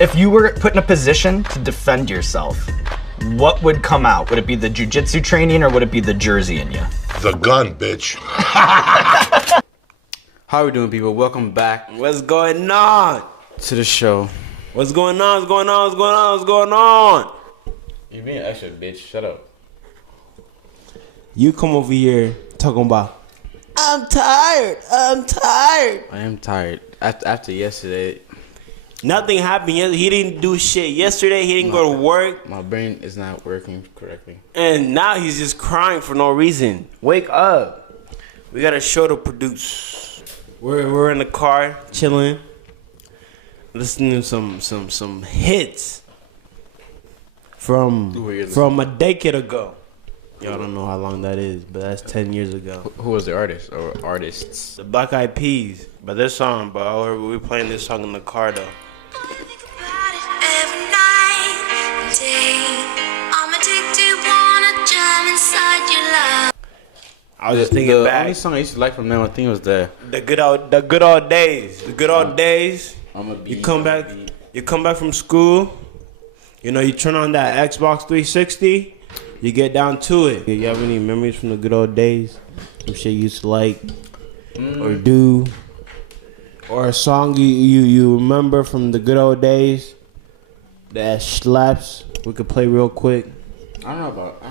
If you were put in a position to defend yourself, what would come out? Would it be the jujitsu training or would it be the Jersey in you? The gun, bitch. How we doing, people? Welcome back What's going on? to the show. What's going on? What's going on? What's going on? What's going on? You being extra, bitch. Shut up. You come over here talking about, I'm tired. I am tired. After yesterday, Nothing happened. He didn't do shit yesterday. He didn't go to work. my brain is not working correctly. And now he's just crying for no reason. Wake up. We got a show to produce. We're in the car chilling, listening to some hits from a decade ago. Y'all don't know how long that is, but that's 10 years ago. Who was the artist or artists? The Black Eyed Peas. But this song, bro, we playing this song in the car though. I was just thinking the back. only song I used to like from them, I think, was the The good old days. The good old days. You come back from school. You know, you turn on that Xbox 360. You get down to it. You have any memories from the good old days? Some shit you used to like or do, or a song you remember from the good old days that slaps? We could play real quick. I don't know about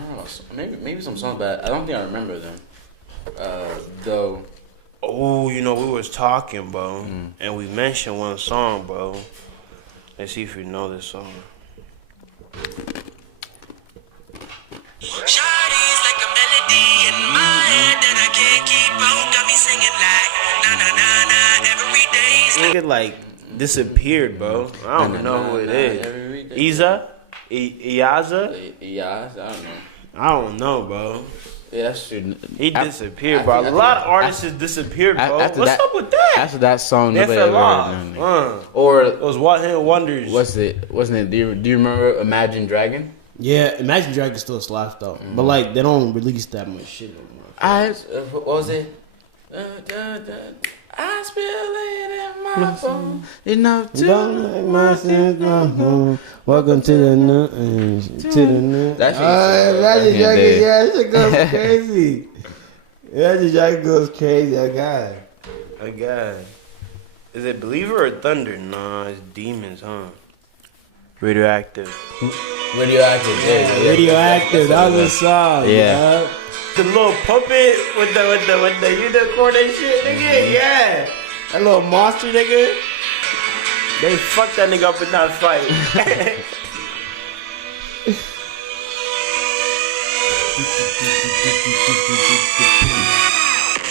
maybe some songs, but I don't think I remember them. Though. Oh, you know, we was talking, bro, and we mentioned one song, bro. Let's see if you know this song. Shawty's like a melody in my head that I can't keep out. Got me singing like na na na na every day. Nigga like disappeared, bro. I don't know who it is. Iza? Iyaza? Yeah, I don't know. I don't know, bro. Yeah, that's true. He disappeared, bro. A lot of artists just disappeared, bro. After What's that- up with that? After that song, They nobody fell ever off. heard them. Or Those one-hit wonders. wasn't it? Do you remember Imagine Dragon? Yeah, Imagine Dragons still slaps though, but like they don't release that much shit no more. What was it? I spill it in my phone. Enough to Don't make my sins go home. Welcome to the new, That shit Imagine Dragons, yeah, that shit goes crazy. Imagine Dragons goes crazy. I got it. Oh, God. Is it Believer or Thunder? Nah, it's Demons, huh? Radioactive. Radioactive. Yeah. Radioactive. That was a song. Yeah. Yeah. The little puppet with the unicorn and shit, nigga. Yeah. That little monster, nigga. They fucked that nigga up in that fight.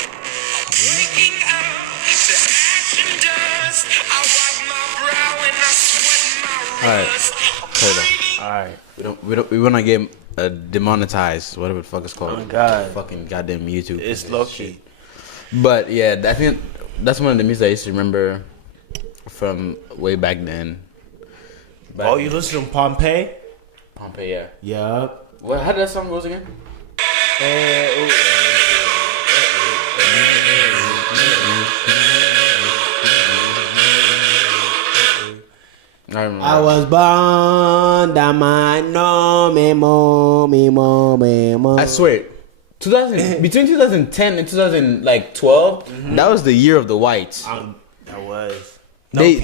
Waking up to ash and dust. I wipe my brow and I sweat my Alright. rust. Hold on. Alright. We wanna get demonetized, whatever the fuck it's called. Oh, God. Fucking goddamn YouTube. It's low-key. But yeah, I think that's one of the music I used to remember from way back then. Oh, you listen to Pompeii? Pompeii, yeah. Yup. What? How did that song goes again? I remember. I was born that might know me more, me more, me more. I swear, between 2010 and 2012, that was the year of the whites. That was. They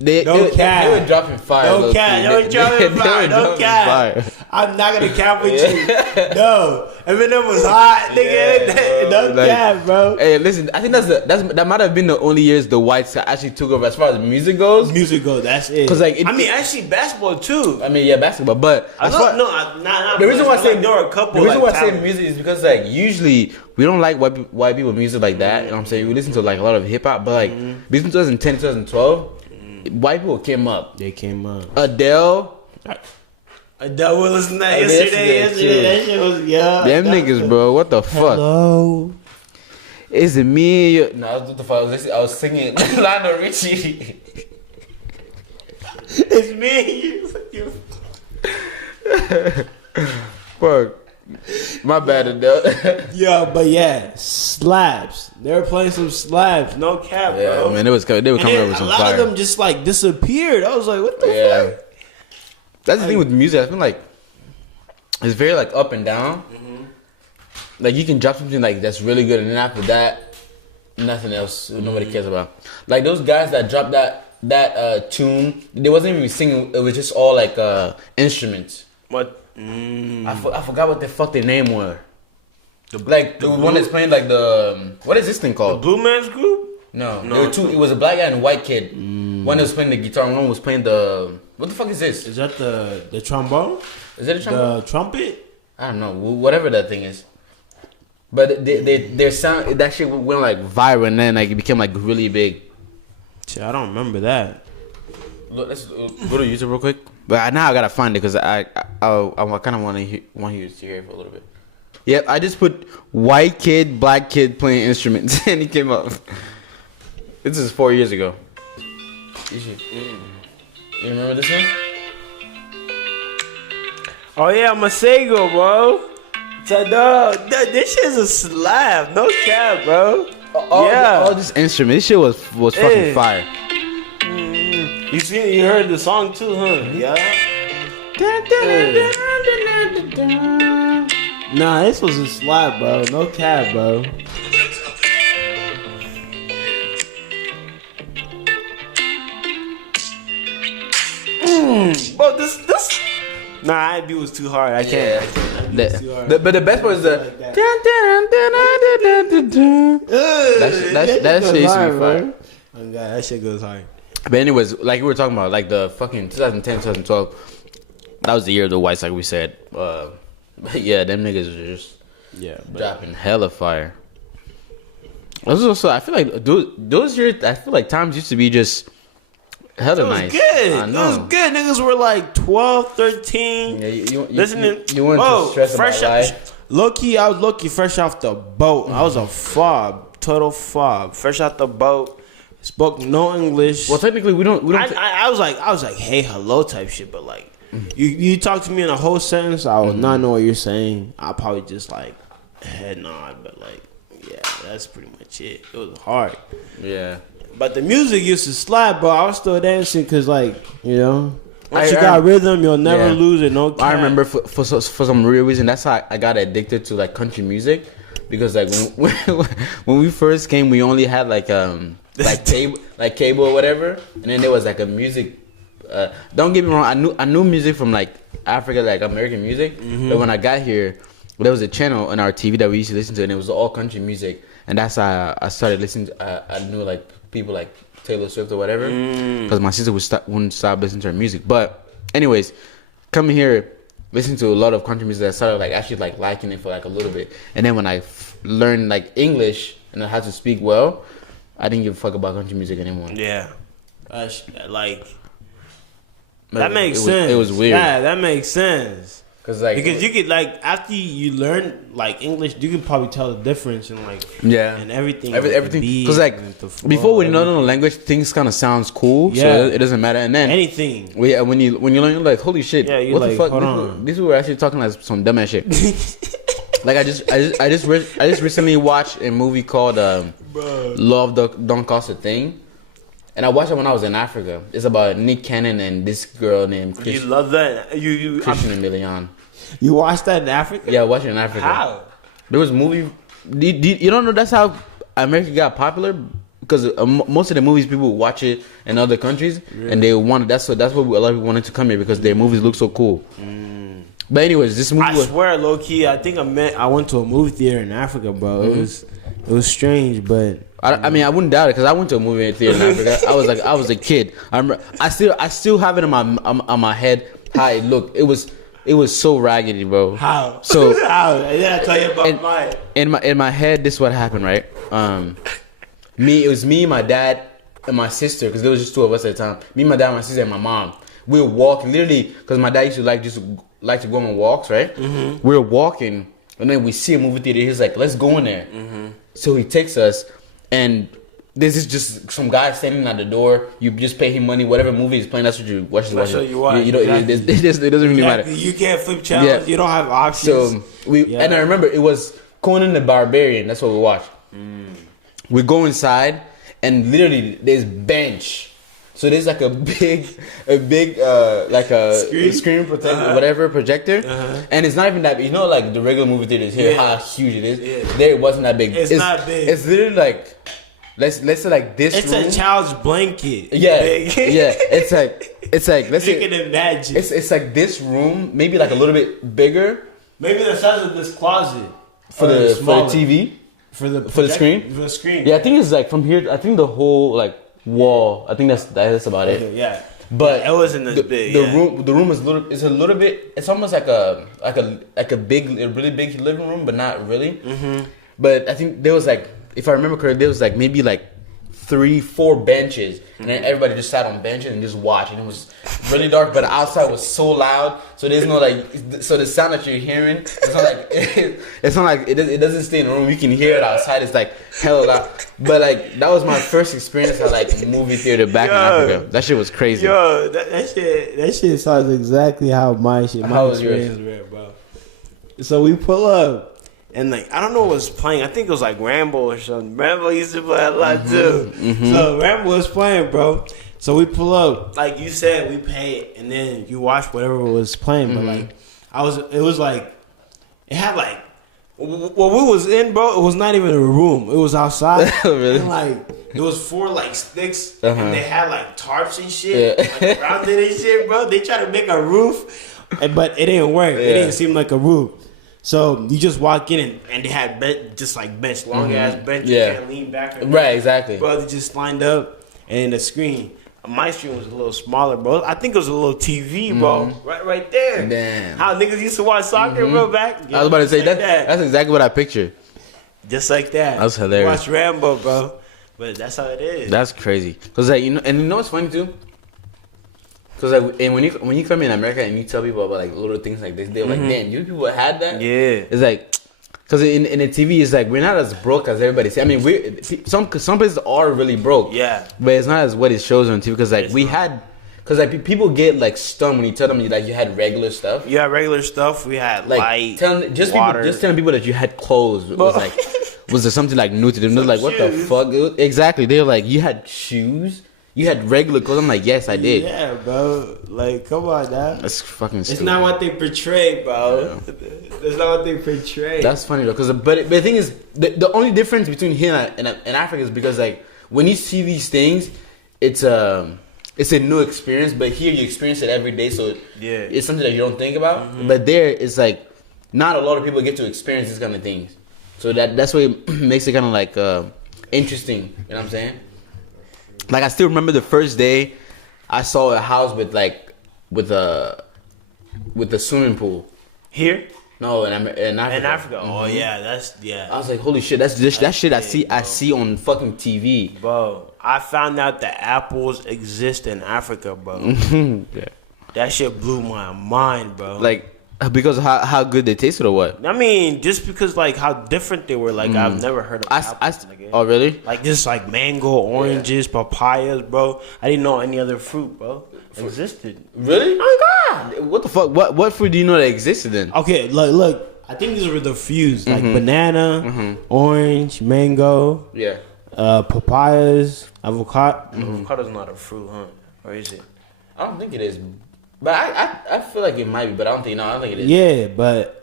They were dropping fire. Don't cap. They were dropping fire. Don't cap. I'm not gonna cap with you. No. Eminem was hot, nigga. Don't cap, bro. Hey, listen, I think that might have been the only years the whites actually took over as far as music goes. Musical, that's it. Because like, I mean, actually, basketball too. I mean, yeah, basketball, but I as far, not the reason why I say there were a couple. the reason why I say talent. music is because like usually we don't like white people music like that. You know what I'm saying? We listen to like a lot of hip hop, but like between 2010 and 2012, white people came up. they came up. Adele, Adele was listening to that yesterday, yesterday. That shit was them niggas, bro. What the fuck? Hello. Is it me? And no, what the fuck? I was singing Lionel Richie. It's me. Fuck. My bad, Adele. Yo, but yeah, slaps. They were playing some slaps, no cap, Yeah, bro. man, they were coming And up then with a some lot fire. of them just like disappeared. I was like, what the fuck? That's the thing with music. I feel like it's very like up and down. Like you can drop something like that's really good, and then after that, nothing else. Nobody cares about. Like those guys that dropped that tune, they wasn't even singing. It was just all like instruments. What? I forgot what the fuck their name were. The one that's playing like the what is this thing called? Blue Man's Group? No, there were two. It was a black guy and a white kid. One was playing the guitar, and one was playing the. What the fuck is this? Is that the trombone? Is that a trumpet? The trumpet? I don't know. Whatever that thing is. But their sound, that shit went like viral, and then like it became like really big. Shit, I don't remember that. Look, let's go to YouTube real quick. But now I gotta find it because I kind of want you to hear it for a little bit. Yep, I just put white kid, black kid playing instruments, and he came up. This is 4 years ago. You remember this one? Oh yeah, Masego, bro. Dog, this shit's a slap. No cap, bro. All this instrument. This shit was fucking fire. You heard the song too, huh? Yeah. Nah, this was a slap, bro. No cap, bro. Bro, this. Nah, that beat was too hard. I can't. But the best part is the. That shit used to be fire. Oh God, that shit goes hard. But anyways, like we were talking about, like the fucking 2010, 2012, that was the year of the whites, like we said. But yeah, them niggas were just dropping hella fire. Also, I feel like those years, I feel like times used to be just hella nice. Good. I know. It was good. Niggas were like 12, 13. Yeah, listening. You weren't too stressed fresh about life. Low key, I was low key fresh off the boat. I was a fob, total fob. Fresh off the boat. Spoke no English. Well, technically, we don't. I was like, hey, hello type shit. But like, you talk to me in a whole sentence, I would not know what you're saying. I'll probably just like head nod. But like, yeah, that's pretty much it. It was hard. Yeah. But the music used to slap, bro. I was still dancing because, like, you know, once you got rhythm, you'll never lose it. No cap. I remember for some real reason, that's how I got addicted to like country music, because like when we first came, we only had like cable or whatever, and then there was like a music. Don't get me wrong, I knew music from like Africa, like American music, but when I got here, there was a channel on our TV that we used to listen to, and it was all country music, and that's how I started listening to, I knew like people like Taylor Swift or whatever, because my sister wouldn't stop listening to her music. But anyways, coming here, listening to a lot of country music, I started like actually like liking it for like a little bit, and then when I learned like English and I had to speak well, I didn't give a fuck about country music anymore. Yeah, like But that makes sense. It was weird. Yeah, that makes sense. Because you could like after you learn like English, you can probably tell the difference in like and everything. Everything. Because like before when you know the language, things kind of sounds cool. Yeah. So it doesn't matter. And then anything. When you learn, you're like, holy shit. Yeah, what like, the fuck? hold on. These people were actually talking like some dumb ass shit. Like I just recently watched a movie called Love Don't Cost a Thing. And I watched it when I was in Africa. It's about Nick Cannon and this girl named You love that. You Christian Milian. You watched that in Africa? Yeah, I watched it in Africa. How? There was a movie. You don't know that's how America got popular? Because most of the movies people watch it in other countries, and they wanted that's what a lot of people wanted to come here because their movies look so cool. But anyways, this movie. I swear, low key, I think I went to a movie theater in Africa, bro. It was strange, but. I mean, I wouldn't doubt it because I went to a movie theater in Africa. I was a kid. I remember. I still have it in my head how it looked. It was so raggedy, bro. How? So how? I gotta tell you about mine. In my head, this is what happened, right? It was me, my dad, and my sister, because there was just two of us at the time. Me, my dad, my sister, and my mom. We were walking literally because my dad used to like to go on walks, right? We were walking, and then we see a movie theater. He's like, "Let's go in there." So he takes us. And this is just some guy standing at the door. You just pay him money. Whatever movie he's playing, that's what you watch. That's what you watch. You don't, exactly. it doesn't really matter. You can't flip channels. Yeah. You don't have options. So and I remember it was Conan the Barbarian. That's what we watched. we go inside, and literally there's bench. So there's like a big like a screen protector, whatever projector, and it's not even that. You know, like the regular movie theaters here, how huge it is. Yeah. There, it wasn't that big. It's not big. It's literally like, let's say like this. It's room. a child's blanket. Yeah, Big. yeah. It's like let's You say can imagine. it's like this room, maybe like a little bit bigger Maybe the size of this closet for the TV. for the screen? For the screen. Yeah, I think it's like from here. I think the whole like wall. I think that's about it. Okay, yeah. But It wasn't as big. The yeah. room is a little bit. It's almost like a really big living room, but not really. Mm-hmm. But I think there was like, if I remember correctly, there was like maybe like 3-4 benches, and then everybody just sat on benches and just watched. And it was really dark, but outside was so loud. So there's no like, so the sound that you're hearing, it's not like it doesn't stay in the room. You can hear it outside. It's like hella loud. But like that was my first experience at like movie theater back in Africa. That shit was crazy. Yo, that shit sounds exactly how my How was yours? experience went, bro. So we pull up. And like I don't know what was playing. I think it was like Rambo or something. Rambo used to play a lot too. So Rambo was playing, bro. So we pull up. Like you said, we paid and then you watch whatever was playing. But like it was like it had like what we was in, bro. It was not even a room. It was outside. Really? And like it was 4 like sticks and they had like tarps and shit like, around it and shit, bro. They tried to make a roof, but it didn't work. It didn't seem like a roof. So you just walk in and they had just like bench, long ass bench. You can't lean back. Right, exactly. Bro, they just lined up and the screen. My screen was a little smaller, bro. I think it was a little TV, bro. Right there. Damn. How niggas used to watch soccer, bro, back. I was about to say like that's exactly what I pictured. Just like that. That's hilarious. Watch Rambo, bro. But that's how it is. That's crazy. Cause like and you know what's funny too? Cause like, and when you come in America and you tell people about like little things like this, they're like, "Damn, you people had that." Yeah. It's like, cause in the TV, it's like we're not as broke as everybody say. I mean, some places are really broke. Yeah. But it's not as what it shows on TV. Cause like cause like people get like stunned when you tell them like you had regular stuff. You had regular stuff. We had Like light, water. Just telling people that you had clothes was like, was there something like new to them? They're like, what the fuck? Exactly. They're like, you had shoes. You had regular clothes. I'm like, yes, I did. Yeah, bro. Like, come on now. That's fucking stupid. It's not what they portray, bro. That's not what they portray. That's funny though, cause but the thing is, the only difference between here and Africa is because like when you see these things, it's a new experience. But here you experience it every day, so it's something that you don't think about. But there, it's like not a lot of people get to experience these kind of things. So that's what it makes it kind of like interesting. You know what I'm saying? Like I still remember the first day I saw a house with a swimming pool. Here? No, in Africa. In Africa. Oh yeah, I was like, holy shit, that's shit I see on fucking TV. Bro, I found out that apples exist in Africa, bro. Yeah. That shit blew my mind, bro. Like because of how good they tasted or what? I mean, just because like how different they were. Like I've never heard of apples. Oh really? Like just like mango, oranges, papayas, bro. I didn't know any other fruit, bro, existed. Really? Oh my god! What the fuck? What fruit do you know that existed then? Okay, look. I think these were the fuse, like banana, orange, mango, papayas, avocado. Avocado's not a fruit, huh? Or is it? I don't think it is. But I feel like it might be, but I don't think it is. Yeah, but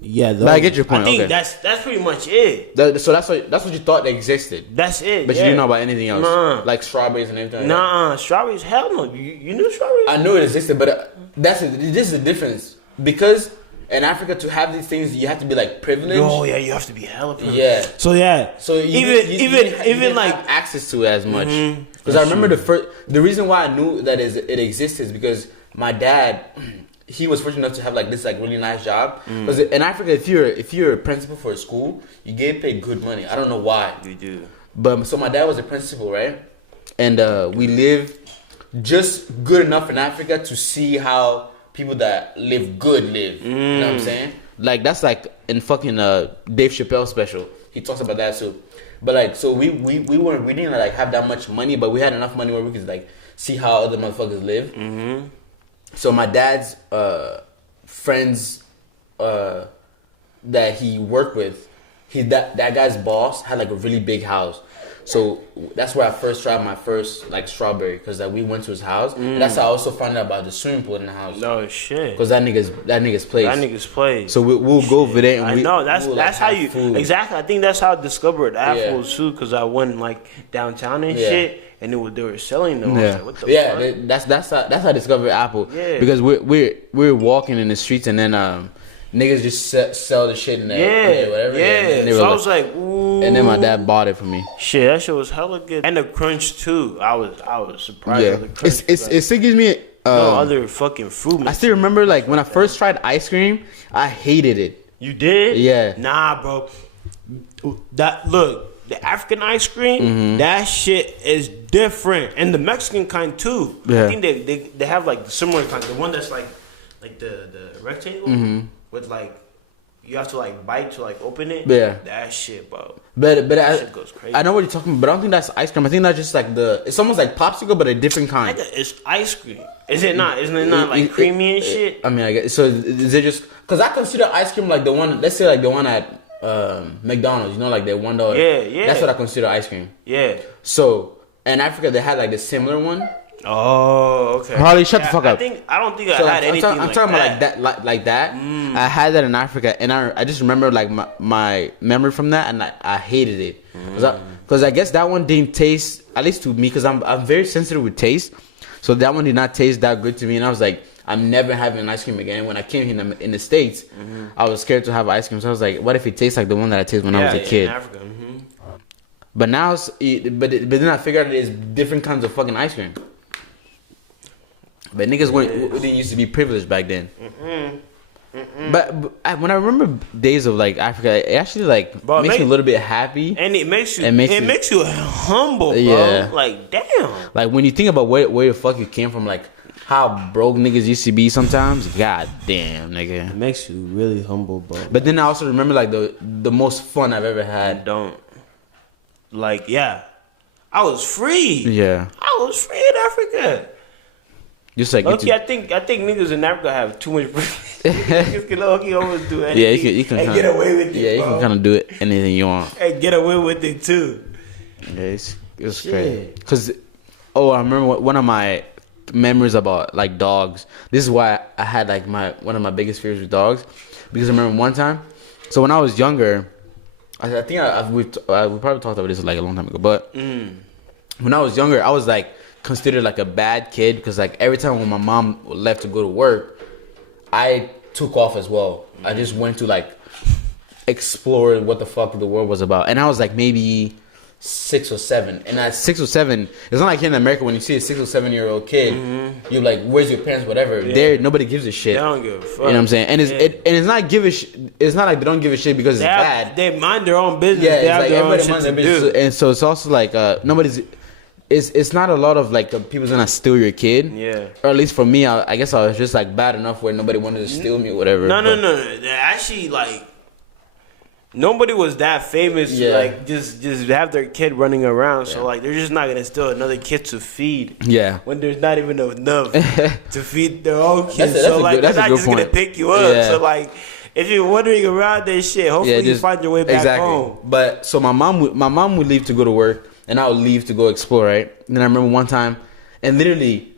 But I get your point. I think okay. that's pretty much it. So that's what you thought existed. That's it. But you didn't know about anything else, Nah. like strawberries and everything. Nah, strawberries. Hell no. You knew strawberries? I knew it existed, but this is the difference because in Africa to have these things you have to be like privileged. Oh yeah, you have to be hella privileged. Yeah. So So you didn't like have access to it as much. Because I remember the reason why I knew that it existed is because my dad, he was fortunate enough to have like this like really nice job. Because in Africa, if you're a principal for a school, you get paid good money. I don't know why. You do. But so my dad was a principal, right? And we live just good enough in Africa to see how people that live good live. You know what I'm saying? Like that's like in fucking Dave Chappelle special. He talks about that too. But like so we didn't like have that much money, but we had enough money where we could like see how other motherfuckers live. So my dad's friends that he worked with, that guy's boss had like a really big house. So that's where I first tried my first like strawberry, because like we went to his house. And that's how I also found out about the swimming pool in the house. No shit. Because that nigga's place. That nigga's place. So we'll go over there and I know that's how you exactly. I think that's how I discovered apples too. Because I went like downtown and shit, and they were selling them. I was like, what the fuck? That's how I discovered Apple. Yeah. Because we're walking in the streets and then niggas just sell the shit in there. Whatever. Yeah. So I was like, ooh. And then my dad bought it for me. Shit, that shit was hella good. And the crunch too. I was surprised. Yeah. At the crunch. It still gives me no other fucking fruit. I still remember like when I first tried ice cream, I hated it. You did? Yeah. Nah, bro. The African ice cream, that shit is different, and the Mexican kind too. Yeah. I think they have like the similar kind, the one that's like the rectangle with like you have to like bite to like open it. Yeah. That shit, bro. But That shit goes crazy. I know what you're talking about, but I don't think that's ice cream. I think that's just like it's almost like popsicle, but a different kind. It's ice cream. Is it not? Isn't it not like creamy and shit? I mean, I guess so. Is it just because I consider ice cream like the one? Let's say like the one at McDonald's. You know, like the $1. Yeah. That's what I consider ice cream. Yeah. So in Africa, they had like the similar one. Oh, okay. Harley, shut the fuck up. I don't think I So had anything I'm like talking that. about like that. I had that in Africa, and I just remember like my memory from that, and I hated it because I guess that one didn't taste, at least to me, because I'm very sensitive with taste. So that one did not taste that good to me, and I was like, I'm never having ice cream again. When I came here in the States, I was scared to have ice cream, so I was like, what if it tastes like the one that I tasted when I was a kid? In Africa. But now, but then I figured out there's different kinds of fucking ice cream. But niggas didn't used to be privileged back then. But when I remember days of like Africa, it actually like makes me a little bit happy. And it makes you humble, bro. Yeah. Like damn. Like when you think about where the fuck you came from, like how broke niggas used to be sometimes. God damn, nigga. It makes you really humble, bro. But then I also remember like the most fun I've ever had. Like I was free. Yeah. I was free in Africa. Just like okay, I think niggas in Africa have too much privilege. Niggas can low-key almost do anything. Yeah, you can and get away with it. Yeah, you can kind of do it anything you want. And get away with it too. Yeah, it was crazy. Cause I remember one of my memories about like dogs. This is why I had like one of my biggest fears with dogs, because I remember one time. So when I was younger, I think we probably talked about this like a long time ago. But when I was younger, I was like considered like a bad kid, because like every time when my mom left to go to work, I took off as well. I just went to like explore what the fuck the world was about, and I was like maybe 6 or 7. And at 6 or 7, it's not like here in America when you see a 6 or 7-year-old kid, you're like, "Where's your parents?" Whatever. Yeah. There, nobody gives a shit. They don't give a fuck. You know what I'm saying? And it's not it's not like they don't give a shit because it's bad. They mind their own business. Yeah, they it's have like their own everybody shit minds to their business. do. And so it's also like nobody's. It's not a lot of like people's gonna steal your kid. Yeah. Or at least for me, I guess I was just like bad enough where nobody wanted to steal me or whatever. No. They're actually like nobody was that famous to like just have their kid running around. So like they're just not gonna steal another kid to feed. Yeah. When there's not even enough to feed their own kids. That's So like that's they're a not good just gonna point. pick you up. Yeah. So like if you're wandering around this shit, hopefully you find your way back home. But so my mom would leave to go to work, and I would leave to go explore, right? And then I remember one time, and literally,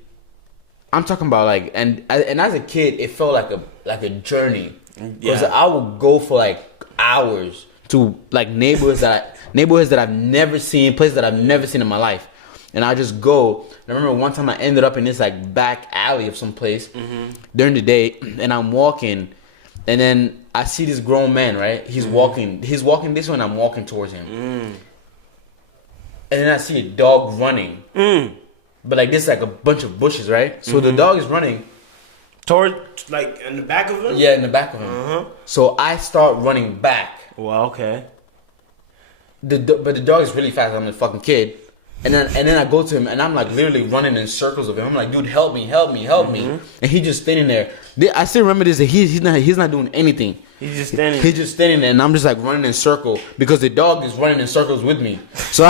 I'm talking about like, and as a kid, it felt like a journey, because I would go for like hours to like neighborhoods that I've never seen, places that I've never seen in my life, and I just go. And I remember one time I ended up in this like back alley of some place during the day, and I'm walking, and then I see this grown man, right? He's walking this way, and I'm walking towards him. And then I see a dog running. But like this like a bunch of bushes, right? So the dog is running. Toward like in the back of him? Yeah, in the back of him. So I start running back. Well, okay. But the dog is really fast. I'm a fucking kid. And then I go to him, and I'm like literally running in circles of him. I'm like, dude, help me. And he's just standing there. I still remember this. That he's not doing anything. He's just standing. He's just standing there, and I'm just like running in circle because the dog is running in circles with me. So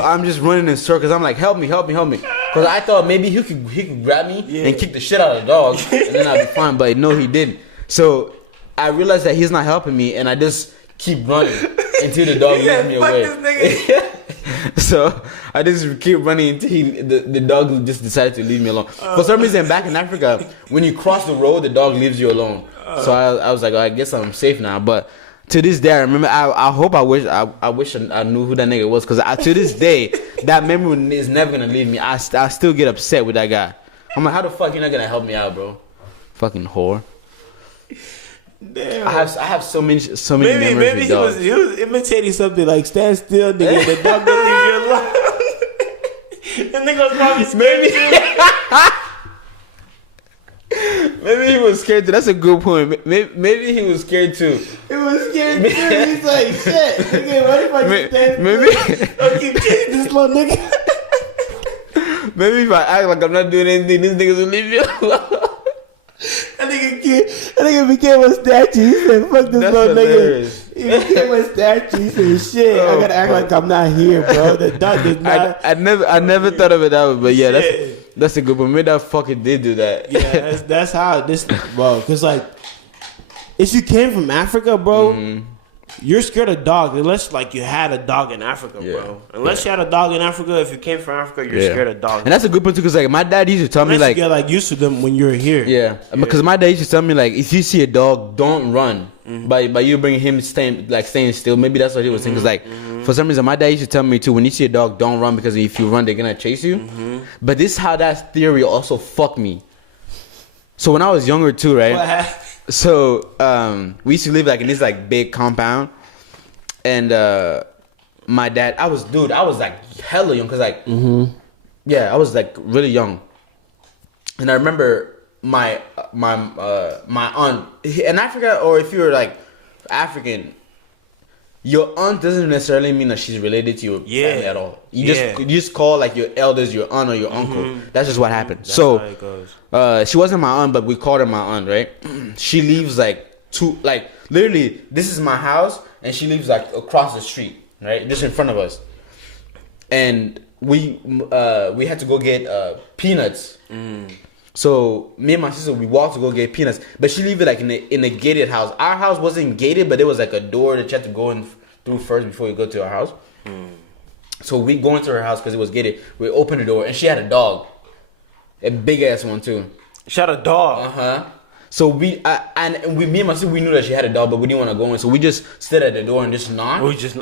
I'm just running in circles. I'm like, help me, because I thought maybe he could grab me and kick the shit out of the dog, and then I'd be fine. But no, he didn't. So I realized that he's not helping me, and I just keep running until the dog leaves me away. So I just keep running until the dog just decided to leave me alone. For some reason, back in Africa, when you cross the road, the dog leaves you alone. So I was like, I guess I'm safe now. But to this day, I remember. I wish I knew who that nigga was, because to this day, that memory is never gonna leave me. I still get upset with that guy. I'm like, how the fuck you not gonna help me out, bro? Fucking whore. Damn. I have so many memories. Maybe with dogs. he was imitating something like "stand still, nigga." The dog gonna leave you alone. The nigga was probably scared. Maybe he was scared too. That's a good point. Maybe he was scared too. He was scared too. He's like, shit. Nigga, what if I just stand Maybe. still? I'll keep chasing this little nigga. Maybe if I act like I'm not doing anything, these niggas will leave me alone. That nigga became a statue. He said, fuck this That's little hilarious. nigga. He became a statue. He said, shit, I gotta act like I'm not here, bro. The dog does not. I never thought of it that way, but yeah, Shit. that's a good one. Maybe that fucking did do that. Yeah, that's how this, bro. Cause like, if you came from Africa, bro, you're scared of dogs unless like you had a dog in Africa, bro. Unless you had a dog in Africa, if you came from Africa, you're scared of dogs. And that's a good point too, because like my dad used to tell me Unless like, you get like used to them when you're here. yeah, because my dad used to tell me like, if you see a dog, don't run. By you bringing him staying still. Maybe that's what he was saying. Cause like for some reason my dad used to tell me too, when you see a dog, don't run, because if you run, they're gonna chase you. But this is how that theory also fucked me. So when I was younger too, right? So we used to live like in this like big compound, and my dad, I was like hella young, cause like yeah, I was like really young, and I remember my aunt in Africa, or if you're like African, your aunt doesn't necessarily mean that she's related to your family at all. You just call like your elders your aunt or your uncle. That's just what happened. That's so how it goes. she wasn't my aunt, but we called her my aunt, right? She lives like literally, this is my house, and she lives like across the street, right, just in front of us. And we had to go get peanuts. So me and my sister, we walked to go get peanuts, but she lived like in a gated house. Our house wasn't gated, but there was like a door that you had to go in through first before you go to our house. So we go into her house because it was gated. We opened the door, and she had a dog, a big ass one too. She had a dog. So me and my sister, we knew that she had a dog, but we didn't want to go in. So we just stood at the door and just knocked. We just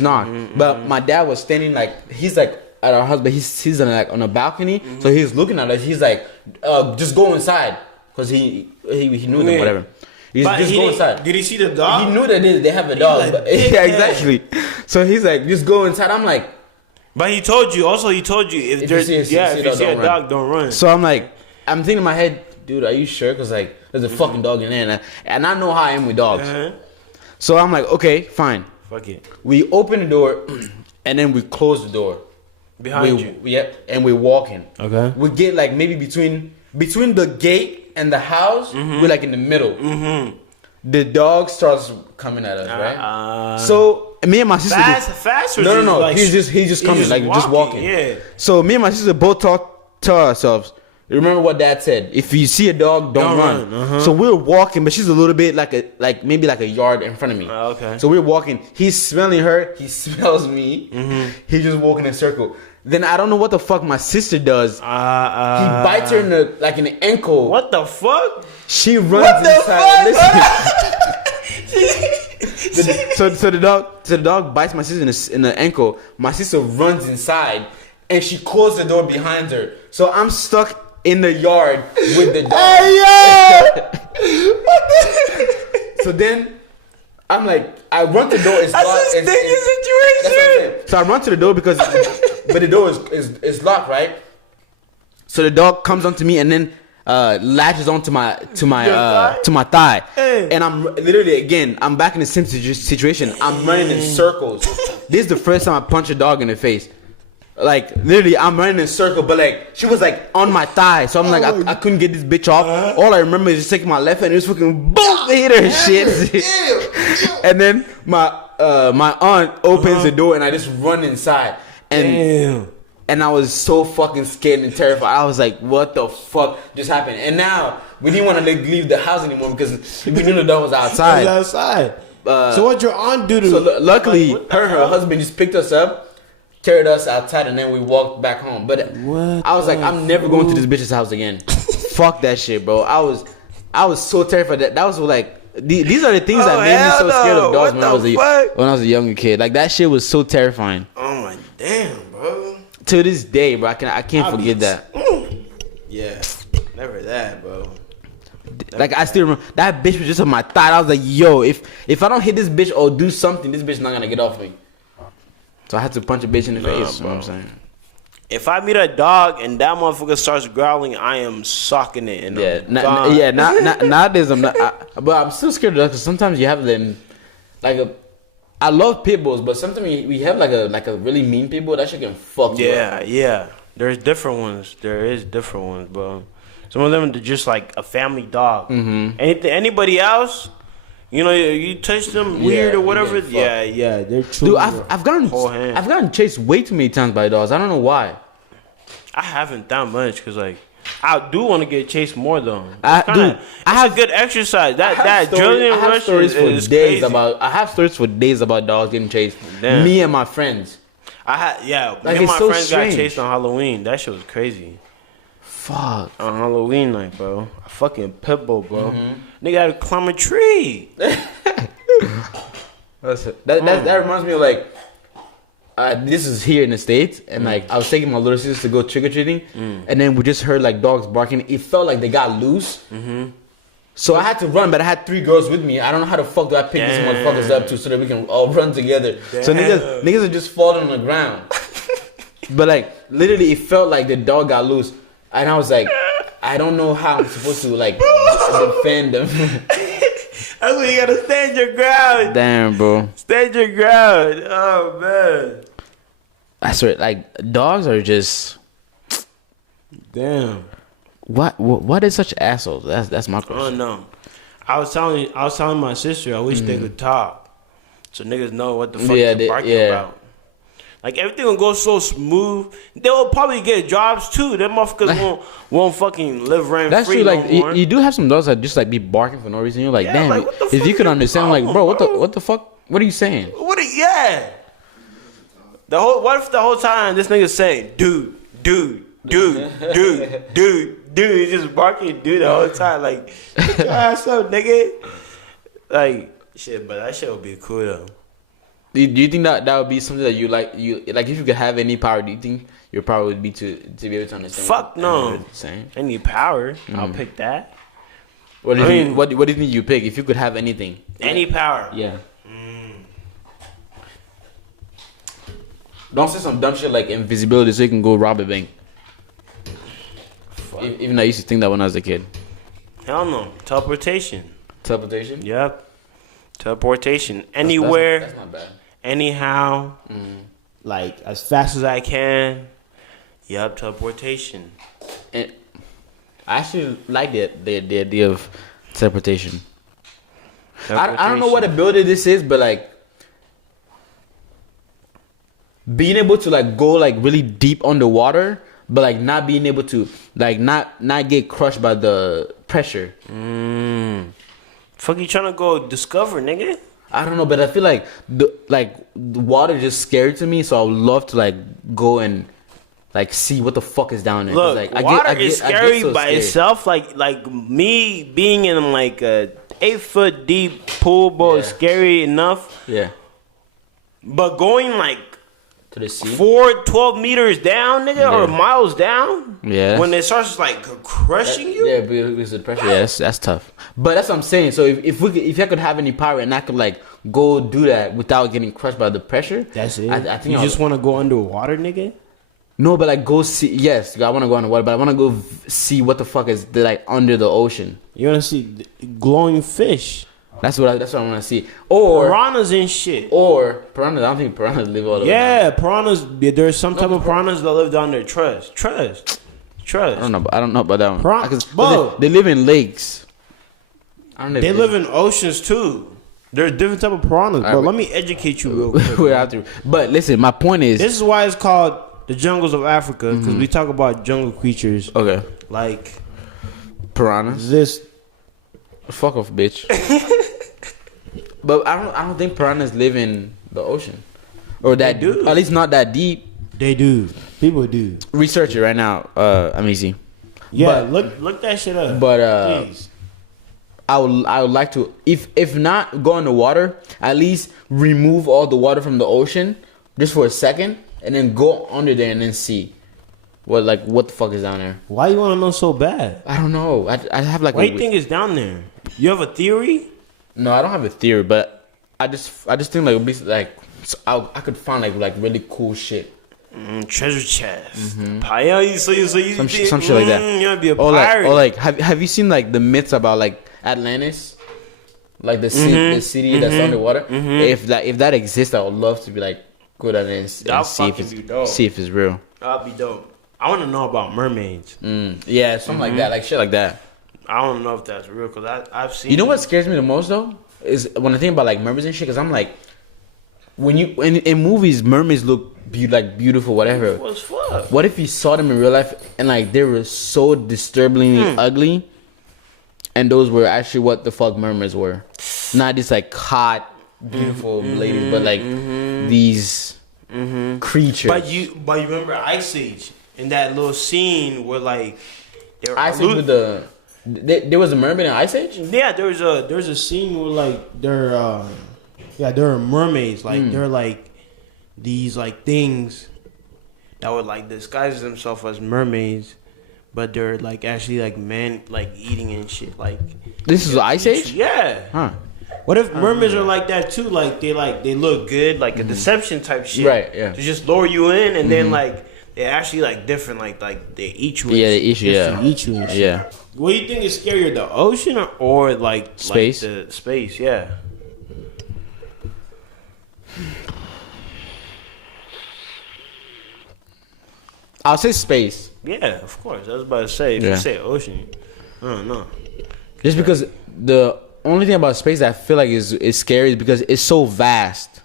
knocked. But my dad was standing like, he's like at our house, but he's on a balcony. So he's looking at us. He's like, just go inside, because he knew them, whatever. Just go inside. Did he see the dog? He knew that they have a dog. Like, yeah, exactly. So he's like, just go inside. I'm like, but he told you if you see a dog, don't run. So I'm like, I'm thinking in my head, dude, are you sure? Because like, there's a fucking dog in there, and I know how I am with dogs. So I'm like, okay, fine. Fuck it. We open the door, and then we close the door behind you. Yep, and we're walking. Okay. We get like maybe between the gate and the house, we're like in the middle. The dog starts coming at us, right? So me and my sister fast. Or no. Like, he's just coming, just walking. Yeah. So me and my sister both tell ourselves, remember what Dad said: if you see a dog, don't run. So we're walking, but she's a little bit maybe like a yard in front of me. Okay. So we're walking. He's smelling her. He smells me. He's just walking in a circle. Then I don't know what the fuck my sister does. He bites her in the ankle. What the fuck? She runs inside. So the dog bites my sister in the ankle. My sister runs inside, and she closes the door behind her. So I'm stuck in the yard with the dog. So then I'm like, I run to the door. It's That's locked. a sticky situation. So I run to the door but the door is locked, right? So the dog comes onto me and then latches onto my thigh, and I'm literally again, I'm back in the same situation. I'm running in circles. This is the first time I punch a dog in the face. Like literally, I'm running in a circle, but like she was like on my thigh, so I'm like I couldn't get this bitch off. All I remember is just taking my left hand and just fucking boom, hit her and shit. And then my aunt opens the door and I just run inside, and I was so fucking scared and terrified. I was like, what the fuck just happened? And now we didn't want to leave the house anymore because we knew the dog was outside. So what your aunt do to? So luckily, Like, what the her hell? husband just picked us up, carried us outside, and then we walked back home. But What I was like, the I'm never going to this bitch's house again. Fuck that shit, bro. I was so terrified. That was like. These are the things that made me so scared of dogs when I was a younger kid. Like that shit was so terrifying. Oh my damn, bro. To this day, bro, I can't forget that. Yeah, never that, bro. Like I still remember that bitch was just on my thigh. I was like, yo, if I don't hit this bitch or do something, this bitch not gonna get off me. So I had to punch a bitch in the face. You know what I'm saying? If I meet a dog and that motherfucker starts growling, I am socking it. And Nowadays I'm not, but I'm still scared of dogs because sometimes you have them, I love pit bulls, but sometimes we have like a really mean pit bull that shit can fuck you up. Yeah. There's different ones. There is different ones, bro. Some of them are just like a family dog. Mm-hmm. Anybody else, you touch them weird or whatever. Yeah, they're true. Dude, I've gotten chased way too many times by dogs. I don't know why. I haven't that much because I do want to get chased more though. I have good exercise. That adrenaline rush is crazy. I have stories for days about dogs getting chased. Damn. Me and my friends. Me and my it's so friends strange. got chased on Halloween. That shit was crazy. Fuck. On Halloween night, bro. A fucking pit bull, bro. Nigga had to climb a tree. That reminds me of this is here in the States, and I was taking my little sisters to go trick or treating, and then we just heard like dogs barking. It felt like they got loose, so I had to run, but I had 3 girls with me. I don't know how the fuck do I pick these motherfuckers up so that we can all run together. So niggas are just falling on the ground. But literally, it felt like the dog got loose, and I was like, I don't know how I'm supposed to defend them. That's when you gotta stand your ground. Damn, bro. Stand your ground. Oh man. I swear, dogs are just. Damn. What is such assholes? That's my I question. don't know. I was telling my sister I wish they could talk, so niggas know what the fuck they're barking about. Like everything will go so smooth. They will probably get jobs too. Them motherfuckers won't fucking live rent That's free. true. No more. You do have some dogs that just be barking for no reason. You're like, Yeah, damn. what the If fuck you could is understand, your bro, problem, what the fuck? What are you saying? What if the whole time this nigga's saying, dude, he's just barking, dude, the whole time, like, shut your ass up, nigga. Like, shit, but that shit would be cool though. Do you think that would be something that you like if you could have any power? Do you think your power would be to be able to understand? Fuck no. Saying? I need power. I'll pick that. What do you think you pick if you could have anything? Any power. Yeah. Don't say some dumb shit like invisibility so you can go rob a bank. Even though I used to think that when I was a kid. Hell no. Teleportation. Teleportation? Yep. Teleportation. Anywhere. That's not bad. Anyhow. Like as fast as I can. Yep. Teleportation. And I actually like the idea of teleportation. I don't know what ability this is, but being able to go really deep underwater, but not being able to not get crushed by the pressure. Fuck you trying to go discover, nigga? I don't know, but I feel like the water just scary to me, so I would love to go and see what the fuck is down there. Look, water is scary by itself. Like me being in a 8-foot deep pool, bro, is scary enough. Yeah. But going to the sea? 12 meters down, nigga, or miles down. Yeah. When it starts crushing you. Yeah, because of the pressure. Yeah, that's tough. But that's what I'm saying. So if I could have any power and I could go do that without getting crushed by the pressure, that's it. I think you just want to go underwater, nigga. No, but go see. Yes, I want to go underwater, but I want to go see what the fuck is under the ocean. You want to see glowing fish. That's what I want to see. Or piranhas and shit. Or piranhas. I don't think piranhas live all the way. Yeah, piranhas. There's some type of piranhas that live down there. Trust. I don't know about that one. They live in lakes. They live in oceans too. There's different type of piranhas, bro. Let me educate you real quick. We're out there. But listen, my point is, this is why it's called the jungles of Africa, because we talk about jungle creatures. Okay. Like piranhas. This. Fuck off, bitch. But I don't think piranhas live in the ocean, or that They do. at least not that deep. They do. People do. Research it right now. I'm easy. Yeah, But- look that shit up. But Please. I would like to, if not go in the water, at least remove all the water from the ocean just for a second, and then go under there and then see what the fuck is down there. Why you want to know so bad? I don't know. I have like What do you think is down there? You have a theory? No, I don't have a theory, but I just think like it'd be like I could find like really cool shit. Treasure chest. Pirate. So you Some think, shit like that. You're gonna be a Or pirate. like have you seen like the myths about like Atlantis? Like the city that's underwater. If that exists, I would love to be like good at it and That'd see if fucking be dope. it's real. That'd be dope. I want to know about mermaids. Yeah, something like that, like shit like that. I don't know if that's real because I've seen. You know what scares me the most though is when I think about like mermaids and shit. Because I'm like, when you in movies, mermaids look beautiful, whatever. What's fuck? What if you saw them in real life and like they were so disturbingly ugly, and those were actually what the fuck mermaids were, not just like hot, beautiful ladies, but like these creatures. But you remember Ice Age in that little scene where like they were Ice Age with there was a mermaid in Ice Age. Yeah, there's a scene where like there are mermaids, like they're like these like things that would like disguise themselves as mermaids, but they're like actually like men like eating and shit. Like This is Ice Age. yeah. Huh. What if mermaids are like that too? Like they look good, like a deception type shit. Right, yeah. To just lure you in, and then like they're actually like different. Like they eat you. and Yeah, they shit. eat you, Just yeah. to eat you and shit. Yeah. What do you think is scarier, the ocean or like Space? Like the space, yeah. I'll say space. Yeah, of course. I was about to say, if Yeah. you say ocean, I don't know. Just because the only thing about space that I feel like is scary is because it's so vast.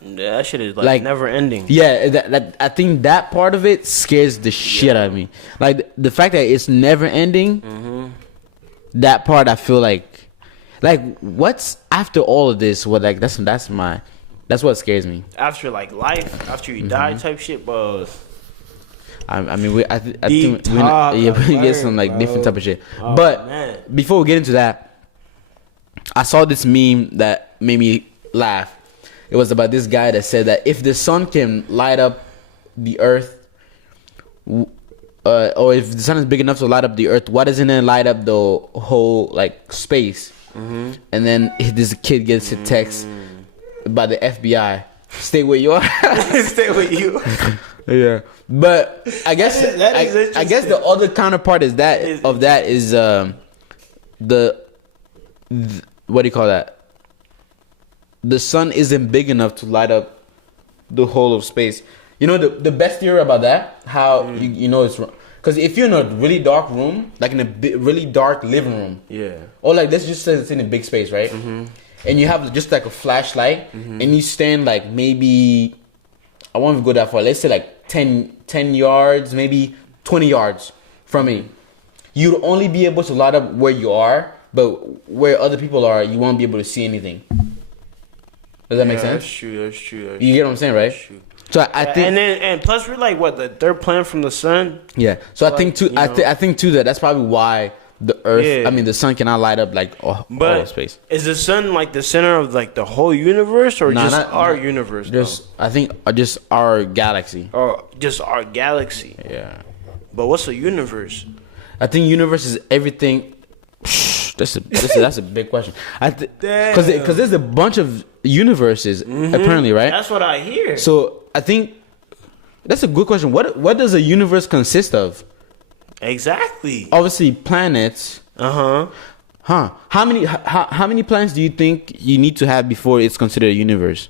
Yeah, that shit is Like- never ending. Yeah, that I think that part of it scares the shit out of me. Like the fact that it's never ending. That part I feel like what's after all of this? What like that's what scares me. After like life, after you die type shit, but I mean, I Deep think talk, we I get some learned, like bro. different type of shit. Oh, But man. before we get into that, I saw this meme that made me laugh. It was about this guy that said that if the sun can light up the earth, or if the sun is big enough to light up the earth, why doesn't it light up the whole like space? And then this kid gets a text by the FBI. Stay where you are. stay with you. Yeah, but I guess That is I guess the interesting. other counterpart is that is the what do you call that? The sun isn't big enough to light up the whole of space. You know the best theory about that? How you know it's wrong? Because if you're in a really dark room, like in a really dark living room, Yeah. or like let's just say it's in a big space, right? And you have just like a flashlight, and you stand like maybe I won't even go that far. Let's say like 10 yards, maybe 20 yards from me. You'd only be able to light up where you are, but where other people are, you won't be able to see anything. Does that make sense? That's true. That's true. You get what I'm saying, right? true. So I think, And plus we're like what, the third planet from the sun? yeah. So I think too. you know. I think too that's probably why the Earth. Yeah. I mean, the sun cannot light up like all But of space. is the sun like the center of like the whole universe, or Nah, just not- our not- universe? Just I think just our galaxy. or just our galaxy? Yeah. But what's a universe? I think universe is everything. That's a big question. Because Damn. there's a bunch of universes apparently, right? That's what I hear. So I think that's a good question. What does a universe consist of? Exactly. Obviously, planets. Huh? How many planets do you think you need to have before it's considered a universe?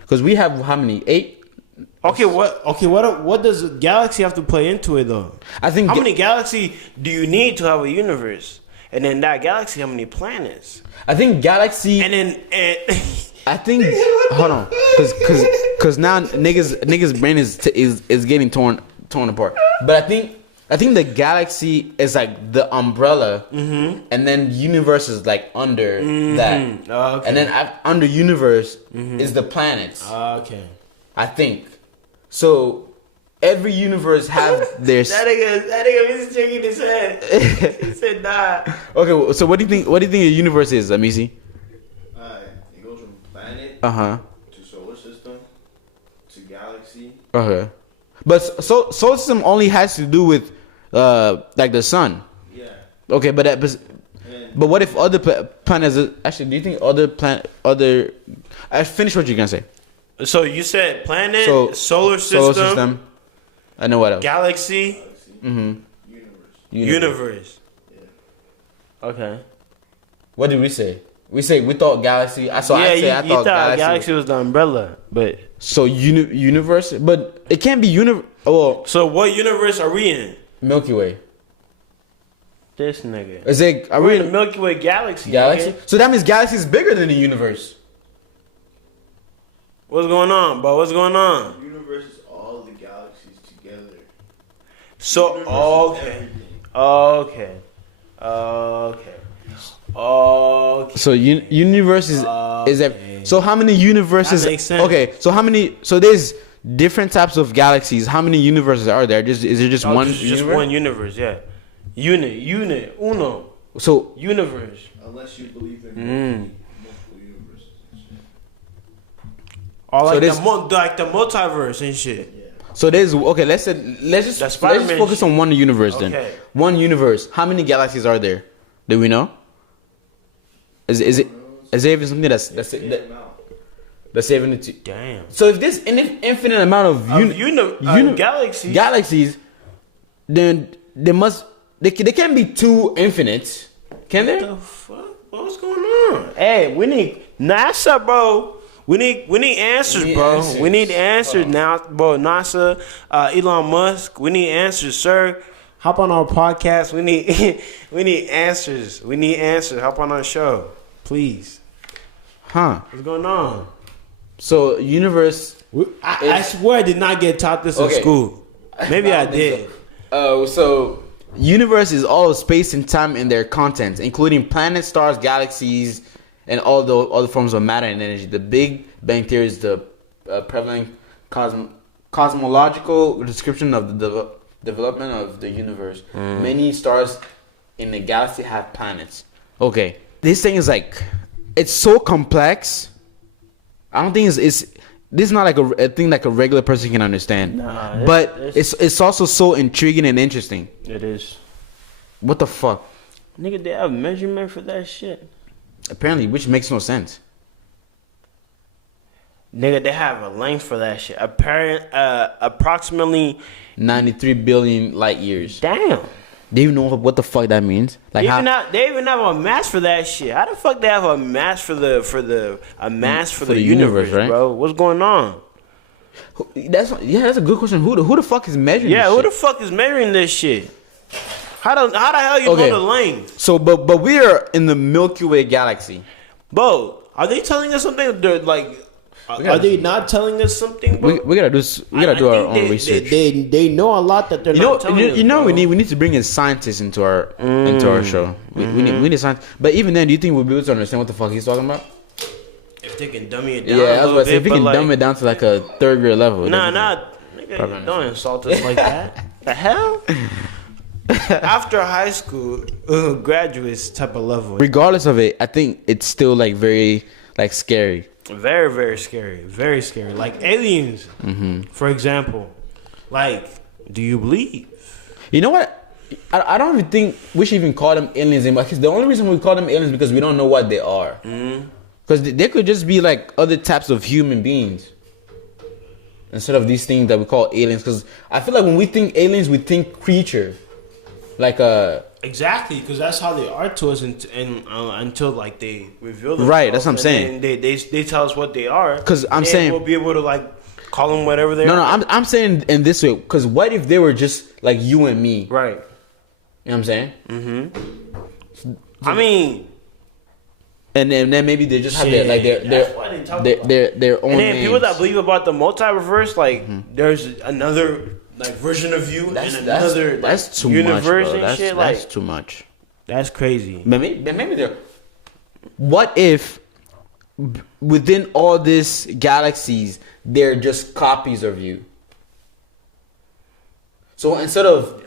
Because we have how many? 8. What does a galaxy have to play into it though? I think. How many galaxy do you need to have a universe? And then that galaxy, how many planets? I think galaxy. And then I think. Hold on, because now niggas brain is getting torn apart. But I think I think the galaxy is like the umbrella, and then universe is like under that, Oh, okay. and then under universe is the planets. Okay. I think so. Every universe have their. That nigga was shaking his head. He said, "Nah." Okay, so what do you think? What do you think a universe is, Amisi? It goes from planet To solar system to galaxy. Okay, but solar system only has to do with like the sun. Yeah. Okay, but but what if other planets? Actually, do you think other? I finish what you're gonna say. So you said planet, So solar system, I know what else. galaxy, Universe. universe. Okay. What did we say? We thought galaxy. I You thought galaxy was the umbrella, but So universe, but it can't be Well, so what universe are we in? Milky Way. This nigga. Is it? Are We're we in the Milky Way galaxy. galaxy? nigga. So that means galaxy is bigger than the universe. What's going on, bro? What's going on? Universe is all the galaxies together. So Universe is okay, everything. okay. So universe is Okay. So how many universes? That makes sense. Okay, so how many? So there's different types of galaxies. How many universes are there? Is it just one? Just universe? one universe, yeah. Unit, uno, So universe. Unless you believe in multiple universes and shit. Or like, this- the multiverse and shit. so there's okay. Let's just That's Spider-Man focus on one universe then. Okay. One universe. How many galaxies are there? Do we know? Is it even something that's even Damn. So if there's an infinite amount of Galaxies. galaxies, then they can't be two infinites, can there? The fuck? What's going on? Hey, we need NASA, bro. We need answers, bro. answers. We need answers now, bro. NASA, Elon Musk. We need answers, sir. Hop on our podcast. We need we need answers. We need answers. Hop on our show, please. Huh? What's going on? So universe. I swear I did not get taught this in Okay. school. Maybe I don't think did. So universe is all of space and time and their contents, including planets, stars, galaxies, and all the other forms of matter and energy. The Big Bang Theory is the prevalent cosmological description of the development of the universe. Many stars in the galaxy have planets. Okay, this thing is like, it's so complex. I don't think this is not like a thing like a regular person can understand. Nah, but it's also so intriguing and interesting. It is. What the fuck? Nigga, they have measurement for that shit. Apparently, which makes no sense. Nigga, they have a length for that shit. Approximately. 93 billion light years. Damn. Do you know what the fuck that means? Like They how? even have a mass for that shit. How the fuck they have a mass for the the universe, right? bro? What's going on? That's a good question. Who the fuck is measuring? Yeah, this who shit? the fuck is measuring this shit? How the hell you Okay. know the length? So, but we are in the Milky Way galaxy. Bro, are they telling us something? They're like, are they not telling us something, bro? We gotta do our own research. They know a lot that they're not telling us. We bro. need to bring in scientists into our show. We need science. But even then, do you think we'll be able to understand what the fuck he's talking about? If they can dummy it down Yeah, I a was little about to say bit, if we but can like, dumb it down to like a third grade level. Nah, then- nigga, Probably don't insult us like that. The hell? After high school, graduates type of level. Regardless of it, I think it's still like very like scary. Very, very scary. Very scary. Like aliens, for example. Like, do you believe? You know what? I don't even think we should even call them aliens anymore. Because the only reason we call them aliens is because we don't know what they are. Because they could just be like other types of human beings instead of these things that we call aliens. Because I feel like when we think aliens, we think creature, like Exactly, because that's how they are to us, until like they reveal themselves. Right, that's what I'm and saying. then they tell us what they are. 'Cause I'm and saying- we'll be able to like call them whatever they no, are. I'm saying in this way. Because what if they were just like you and me? Right. You know what I'm saying? I mean, And then maybe they just have shit, their that's why they talk their about their own and then people that names. believe about the multiverse, like there's another like version of you That's in another that's too universe much, bro. and That's, shit. that's Like too much. that's crazy. Maybe there. What if within all these galaxies, they're just copies of you? So instead of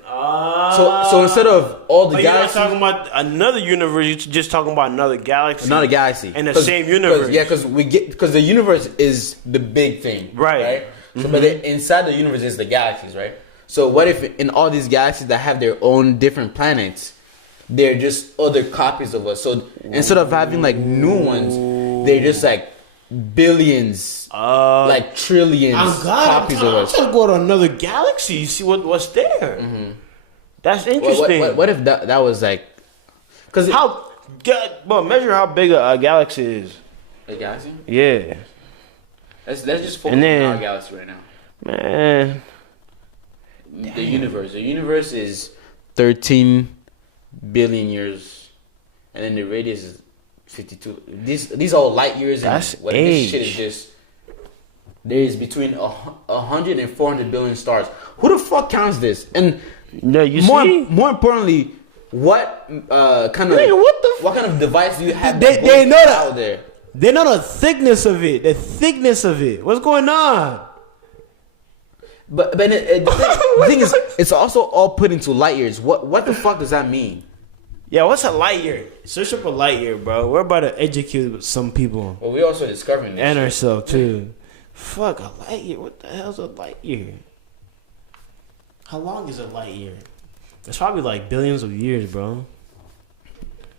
so instead of all the You're not galaxies, talking about another universe. You're just talking about another galaxy. another galaxy in the same universe. Yeah, because the universe is the big thing, Right. So, but inside the universe is the galaxies, right? So, what if in all these galaxies that have their own different planets, they're just other copies of us? So instead of having like new ones, they're just like billions, like trillions copies of us. I'm trying to go to another galaxy. See what's there. That's What, interesting. what if that was like? Because measure how big a galaxy is. a galaxy? Yeah, Let's just focus And then- on our galaxy right now. man. The universe. The universe is 13 billion years, and then the radius is 52. These are all light years. That's and this shit age. is just. There is between 100 and 400 billion stars. Who the fuck counts this? And No, you more see? more importantly, what kind of Nigga, what kind of device do you have? They that goes know that. out there. They know the thickness of it. The thickness of it. What's going on? But the thing is, it's also all put into light years. What the fuck does that mean? Yeah, what's a light year? Search up a light year, bro. We're about to educate some people Well, we're also discovering this. and shit. ourselves too. Fuck a light year. What the hell's a light year? How long is a light year? It's probably like billions of years, bro.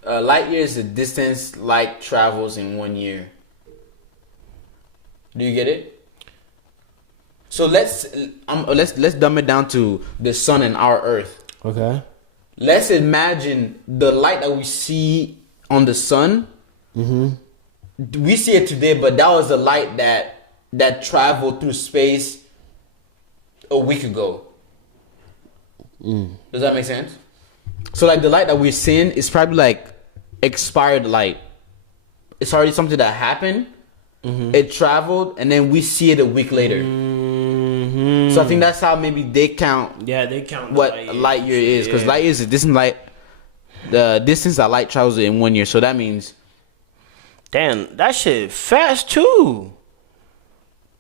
Light year is the distance light travels in 1 year. Do you get it? So let's dumb it down to the sun and our Earth. Okay. Let's imagine the light that we see on the sun. We see it today, but that was the light that traveled through space a week ago. Does that make sense? So like the light that we're seeing is probably like expired light. It's already something that happened. It traveled, and then we see it a week later. So I think that's how maybe they count Yeah, they count what a light year is, because light year is the distance that light travels in 1 year. So that means, Damn, that shit fast too.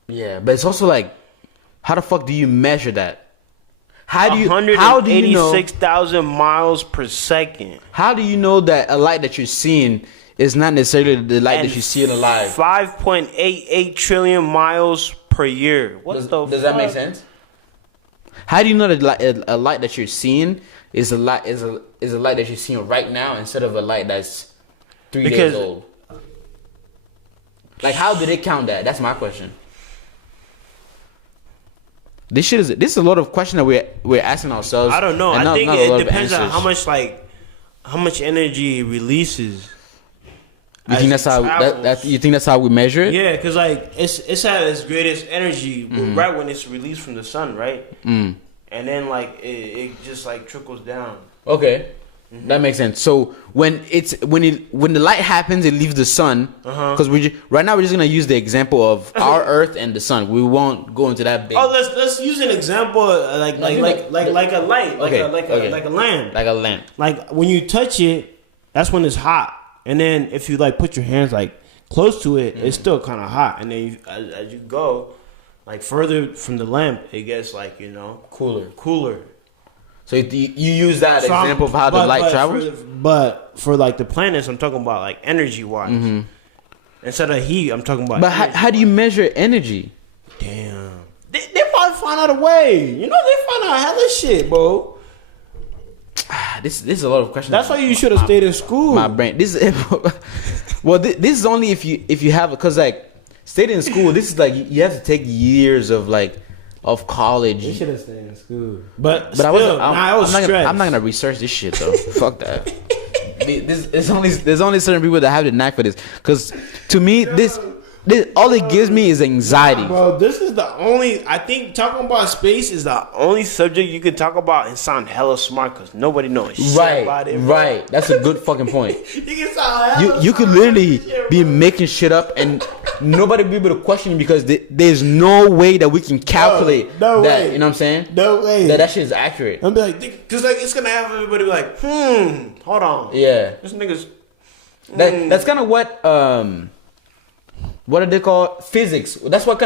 yeah, but it's also like, how the fuck do you measure that? How do you know? 186,000 miles per second. How do you know that a light that you're seeing is not necessarily the light that you see in alive? 5.88 trillion miles per year. What the fuck? Does that make sense? How do you know that a light that you're seeing is a light that you're seeing right now instead of a light that's 3 days old? Like, how do they count that? That's my question. This is a lot of questions that we're asking ourselves. I don't know. and I not- think not a lot it of depends on answers. how much energy it releases. You think that's how you think that's how we measure it? Yeah, because like it's at its greatest energy right when it's released from the sun, right? And then like it just like trickles down. Okay, that makes sense. So when the light happens, it leaves the sun. Because right now we're just gonna use the example of our Earth and the sun. We won't go into that big. Oh, let's use an example like a light, like a lamp, like a lamp. Like when you touch it, that's when it's hot. And then if you like put your hands like close to it, it's still kind of hot. And then as you go like further from the lamp, it gets like cooler. So you use that example of how the light travels. But for like the planets, I'm talking about like energy wise. Instead of heat, I'm talking about. But how do you measure energy? Damn. They probably find out a way. You know, they find out hella shit, bro. This is a lot of questions. That's why you should have stayed in school. My brain. This is only if you have, because like stayed in school. This is like you have to take years of college. You should have stayed in school. But But still, I was stressed. I'm not gonna research this shit though. Fuck that. There's only certain people that have the knack for this. Because to me, this all it gives me is anxiety. Bro, this is the only. I think talking about space is the only subject you can talk about and sound hella smart because nobody knows shit about it. Bro. Right. That's a good fucking point. You can sound hella You could smart literally about this shit, be bro. making shit up and nobody will be able to question you because there's no way that we can calculate no that. way. You know what I'm saying? No way. That shit is accurate. I'm be like, Because like it's gonna have everybody be like, hold on. Yeah. This nigga's. That's kind of what do they call physics? That's what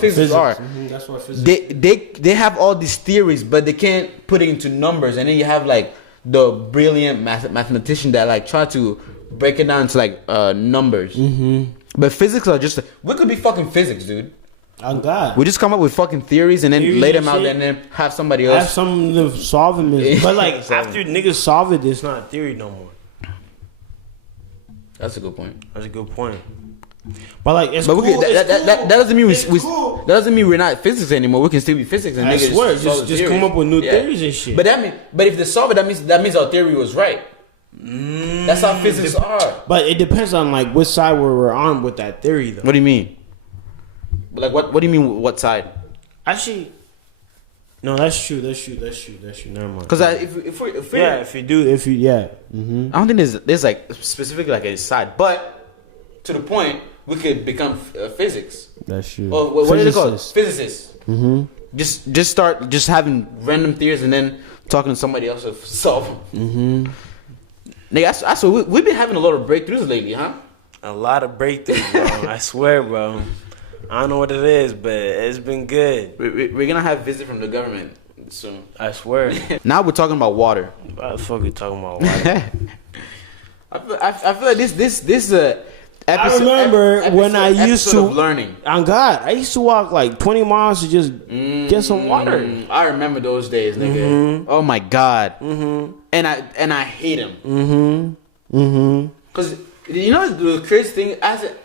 physics are. That's what physics. They have all these theories, but they can't put it into numbers. And then you have like the brilliant mathematician that like try to break it down to like numbers. But physics are just we could be fucking physics, dude. Oh God. We just come up with fucking theories and then Theories lay them and out shit. and then have somebody I have else. something to solve them. But like Exactly. after niggas solve it, it's not a theory no more. That's a good point. That's a good point. But like it's But cool. we can, that doesn't mean It's we cool. that doesn't mean we're not physics anymore. We can still be physics and I niggas swear, solve the just theories. come up with new theories and shit. But if they solve it, that means our theory was right. That's how physics are. But it depends on like which side we're on with that theory though. What do you mean? Like what do you mean? What side? Actually, no, that's true. Never mind. Because if we I I don't think there's like specifically like a side, but to the point we could become physics. that's true. Or what do they call it? Physicists. Physicists. Just start having random theories and then talking to somebody else to solve them. Nigga, I swear we've been having a lot of breakthroughs lately, huh? A lot of breakthroughs, bro. I swear, bro. I don't know what it is, but it's been good. We're gonna have visit from the government soon. I swear. Now we're talking about water. What the fuck you talking about? Why? Mm-hmm. I feel like this episode. I remember when I used episode to of learning. On God, I used to walk like 20 miles to just get some water. I remember those days, nigga. Oh my God. And I hate them. Cause you know the crazy thing,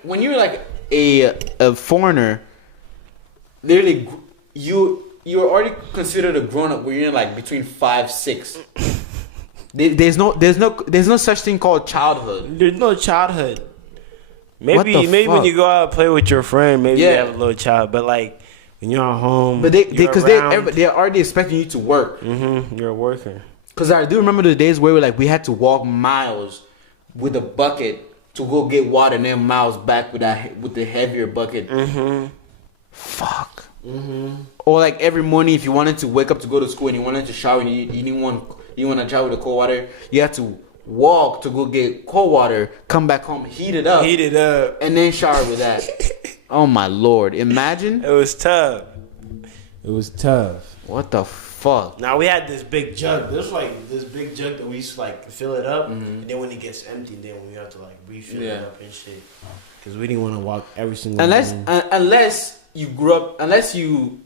when you're like a foreigner, literally you're already considered a grown up when you're like between 5, 6. There's no such thing called childhood. There's no childhood. What Maybe the when fuck? you go out and play with your friend, maybe you Yeah. have a little child. But like when you're at home, But they're already expecting you to work. you're a worker. Cause I do remember the days where we had to walk miles with a bucket to go get water, and then miles back with the heavier bucket. Fuck. Or like every morning, if you wanted to wake up to go to school and you wanted to shower and you didn't want to shower with the cold water, you had to walk to go get cold water, come back home, heat it up, and then shower with that. Oh my Lord! Imagine. It was tough. It was tough. What the fuck? Now we had this big Jug. There's like this big jug that we used to like fill it up, and then when it gets empty, then we have to like refill it up and shit. Because we didn't want to walk every single unless you grew up, unless you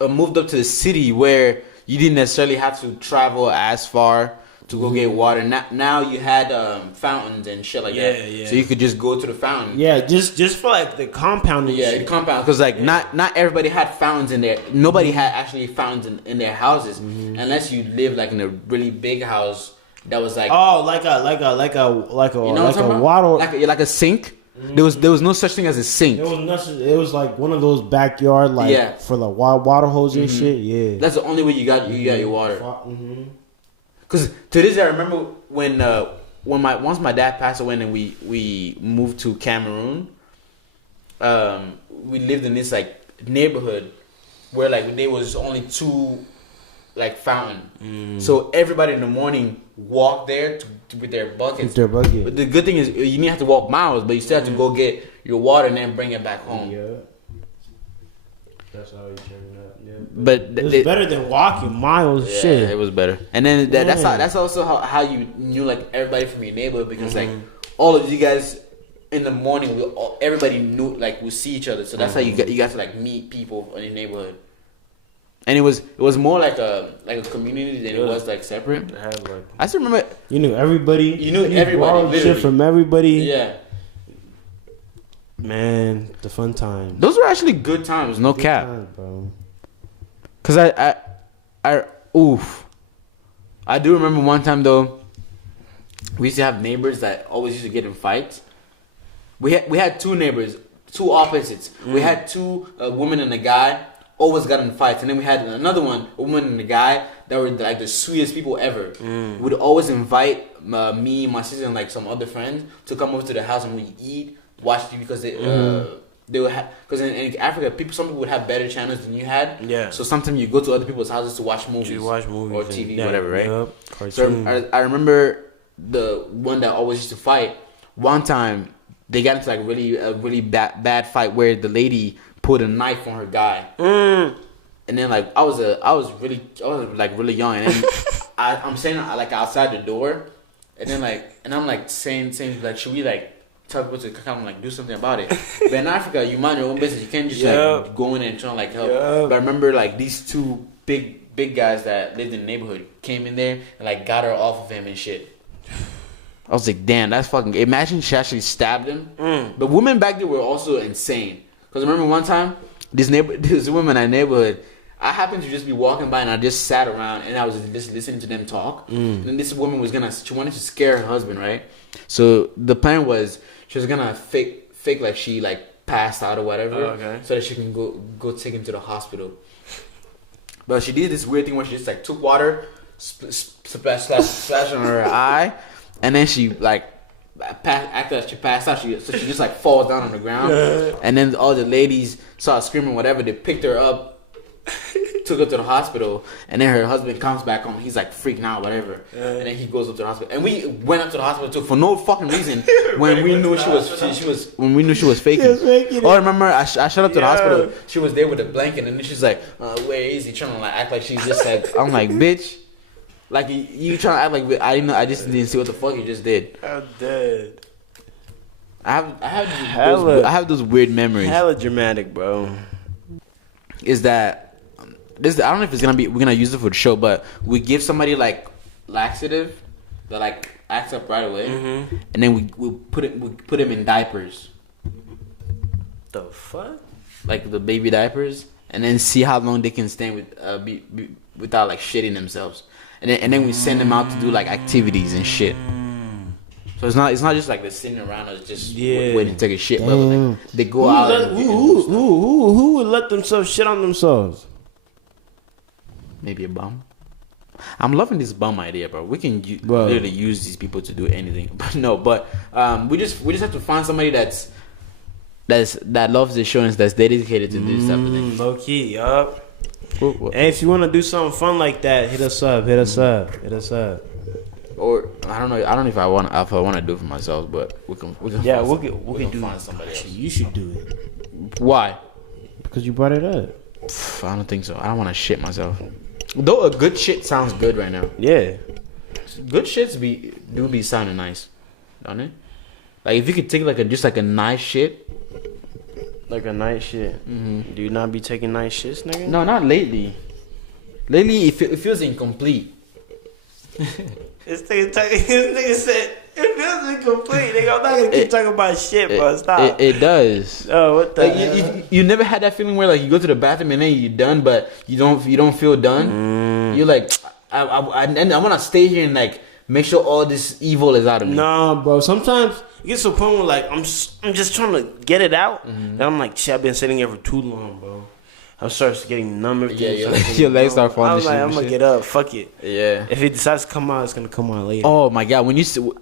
moved up to the city where you didn't necessarily have to travel as far to go get water. Now you had fountains and shit like that. Yeah. So you could just go to the fountain. Yeah, just for like the compound. And Yeah, shit. the compound. Because like not everybody had fountains in there. Nobody had actually fountains in their houses, unless you lived like in a really big house that was like like a you know what I'm talking about? water. like a sink. There was no such thing as a sink. It was like one of those backyard for the water hose and shit. Yeah, That's the only way you got your water. Cause to this day, I remember when once my dad passed away and we moved to Cameroon. We lived in this like neighborhood where like there was only 2 like fountain. So everybody in the morning walked there with their buckets. But the good thing is you didn't have to walk miles, but you still have to go get your water and then bring it back home. Yeah, that's how you turn it up. Yeah, But it's better than walking miles. Yeah, Shit, it was better. And then that's also how you knew like everybody from your neighborhood because like all of you guys in the morning everybody knew like we see each other. So that's how you got to like meet people in your neighborhood. And it was more like a community than it was like separate. I still remember you knew everybody. You knew everybody. Borrowed shit from everybody. Yeah. Man, the fun times. Those were actually good times, no cap. Times, bro. Cause I do remember one time though. We used to have neighbors that always used to get in fights. We had 2 neighbors, 2 opposites. We had 2 a woman and a guy always got in fights, and then we had another one, a woman and a guy that were like the sweetest people ever. Would always invite me, my sister, and like some other friends to come over to the house and we eat, watch TV because they would have, because in Africa, some people would have better channels than you had. Yeah. So sometimes you go to other people's houses to watch movies. You watch movies or TV, and- whatever, right? Yep. So Cartoons. I remember the one that always used to fight. One time they got into like a really bad fight where the lady put a knife on her guy. And then like I was really young, and then I'm saying like outside the door, and then I'm like saying like, should we like tell people to come like do something about it? But in Africa, you mind your own business. You can't just like go in and try to like help. But I remember like these two big guys that lived in the neighborhood came in there and like got her off of him and shit. I was like, damn, that's fucking. Imagine she actually stabbed him. But women back then were also insane. Cause I remember one time this woman in our neighborhood. I happened to just be walking by and I just sat around and I was just listening to them talk. And this woman she wanted to scare her husband, right? So the plan was she was gonna fake like she like passed out or whatever, so that she can go take him to the hospital. But she did this weird thing where she just like took water, splash on her eye, and then she like after she passed out, so she just like falls down on the ground, and then all the ladies saw her screaming, whatever. They picked her up. Took her to the hospital, and then her husband comes back home. He's like freaking out, whatever, and then he goes up to the hospital. And we went up to the hospital too for no fucking reason. When we knew she was faking. Oh, I remember I showed up to the hospital. She was there with a blanket, and then she's like, "Where is he?" Trying to like act like she just said. I'm like, bitch, like you trying to act like I just didn't see what the fuck you just did. I'm dead. I have those weird memories. Hella dramatic, bro. Is that this? I don't know if we're gonna use it for the show, but we give somebody like laxative that like acts up right away, and then we put him in diapers. The fuck? Like the baby diapers, and then see how long they can stand with without like shitting themselves, and then we send them out to do like activities and shit. So it's not just like they're sitting around us just waiting to take a shit, but like, they go out. Who would let themselves shit on themselves? Maybe a bum. I'm loving this bum idea, bro. We can literally use these people to do anything. But we just have to find somebody that loves the show and that's dedicated to this type of thing. Low key, yup. Hey, if you want to do something fun like that, hit us up. Or I don't know if I want to do it for myself, but we can do find somebody else. You should do it. Why? Because you brought it up. I don't think so. I don't want to shit myself. Though a good shit sounds good right now. Yeah. Good shits do be sounding nice, don't it? Like if you could take like a nice shit. Like a nice shit. Mm-hmm. Do you not be taking nice shits, nigga? No, not lately. Lately it feels incomplete. This nigga said it feels incomplete. Nigga, I'm not gonna keep talking about shit, bro. Stop. It does. Oh, what the? Like, you never had that feeling where like you go to the bathroom and then you're done, but you don't feel done. You're like, I want to stay here and like make sure all this evil is out of me. Nah, bro. Sometimes it gets to a point where like I'm just trying to get it out, and I'm like, shit, I've been sitting here for too long, bro. I starts getting numb. Your legs start falling. I was like, I'm gonna get up. Fuck it. Yeah. If it decides to come out, it's gonna come out later. Oh my god,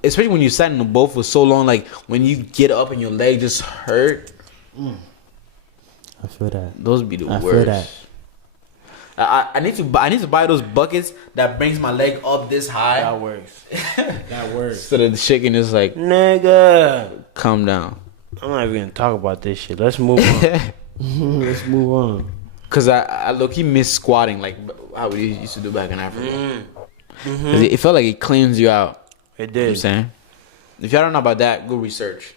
especially when you sat in the boat for so long, like when you get up and your leg just hurt. I feel that. Those be the worst. Feel that. I need to buy those buckets that brings my leg up this high. That works. So that the shaking is like, nigga, calm down. I'm not even gonna talk about this shit. Let's move on. Let's move on. Cause I low-key miss squatting like how we used to do back in Africa. Cause it felt like it cleans you out. It did. You know what I'm saying? If y'all don't know about that, go research.